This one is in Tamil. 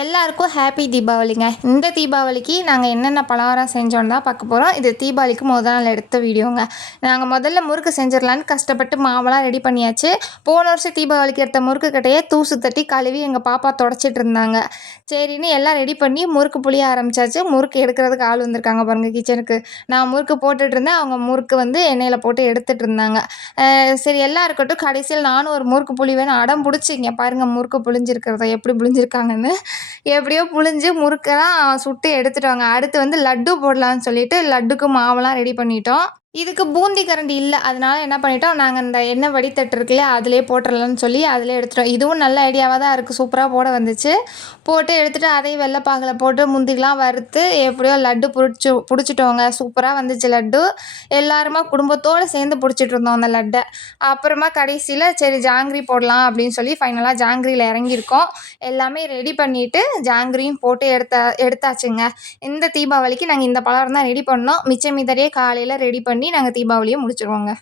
எல்லாருக்கும் ஹாப்பி தீபாவளிங்க. இந்த தீபாவளிக்கு நாங்கள் என்னென்ன பலகாரம் செஞ்சோன்னு தான் பார்க்க போகிறோம் இது தீபாவளிக்கு முதல் நாள் எடுத்த வீடியோங்க. நாங்கள் முதல்ல முறுக்கு செஞ்சிடலான்னு கஷ்டப்பட்டு மாவெல்லாம் ரெடி பண்ணியாச்சு. போன வருஷம் தீபாவளிக்கு எடுத்த முறுக்கு கட்டையே தூசு தட்டி கழுவி எங்கள் பாப்பா தொடச்சிட்டு இருந்தாங்க. சரின்னு எல்லாம் ரெடி பண்ணி முறுக்கு புளிய ஆரம்பிச்சாச்சு. முறுக்கு எடுக்கிறதுக்கு ஆள் வந்திருக்காங்க பாருங்கள் கிச்சனுக்கு நான் முறுக்கு போட்டுட்டு இருந்தேன். அவங்க முறுக்கு வந்து எண்ணெயில் போட்டு எடுத்துகிட்டு இருந்தாங்க. சரி எல்லாம் இருக்கட்டும். கடைசியில் நானும் ஒரு முறுக்கு புளி வேணும். அடம் பிடிச்சிங்க பாருங்கள் முறுக்கு புளிஞ்சிருக்கிறத எப்படி புளிஞ்சிருக்காங்கன்னு. எப்படியோ புழிஞ்சு முறுக்கெல்லாம் சுட்டு எடுத்துட்டோங்க அடுத்து வந்து லட்டு போடலான்னு சொல்லிட்டு லட்டுக்கு மாவெல்லாம் ரெடி பண்ணிட்டோம். இதுக்கு பூந்தி கரண்டி இல்லை. அதனால என்ன பண்ணிட்டோம்? நாங்கள் இந்த எண்ணெய் வடித்தட்டு இருக்குல்ல அதிலே போட்டுடலாம்னு சொல்லி அதிலே எடுத்துட்டோம். இதுவும் நல்ல ஐடியாவாக தான் இருக்குது சூப்பராக போட வந்துச்சு. போட்டு எடுத்துகிட்டு அதையும் வெள்ளைப்பாகில் போட்டு முந்திரிலாம் வறுத்து எப்படியோ லட்டு பிடிச்சி பிடிச்சிட்டோங்க. சூப்பராக வந்துச்சு லட்டு. எல்லாருமா குடும்பத்தோடு சேர்ந்து பிடிச்சிட்டு இருந்தோம் அந்த லட்டை. அப்புறமா கடைசியில் சரி ஜாங்கிரி போடலாம் அப்படின்னு சொல்லி ஃபைனலாக ஜாங்கிரியில் இறங்கியிருக்கோம். எல்லாமே ரெடி பண்ணிவிட்டு ஜாங்கிரியும் போட்டு எடுத்தா எடுத்தாச்சுங்க. இந்த தீபாவளிக்கு நாங்கள் இந்த பலகாரம் தான் ரெடி பண்ணோம். மிச்சம் மீதறியே காலையில் ரெடி பண்ணி நாங்கள் தீபாவளியை முடிச்சிடுவோங்க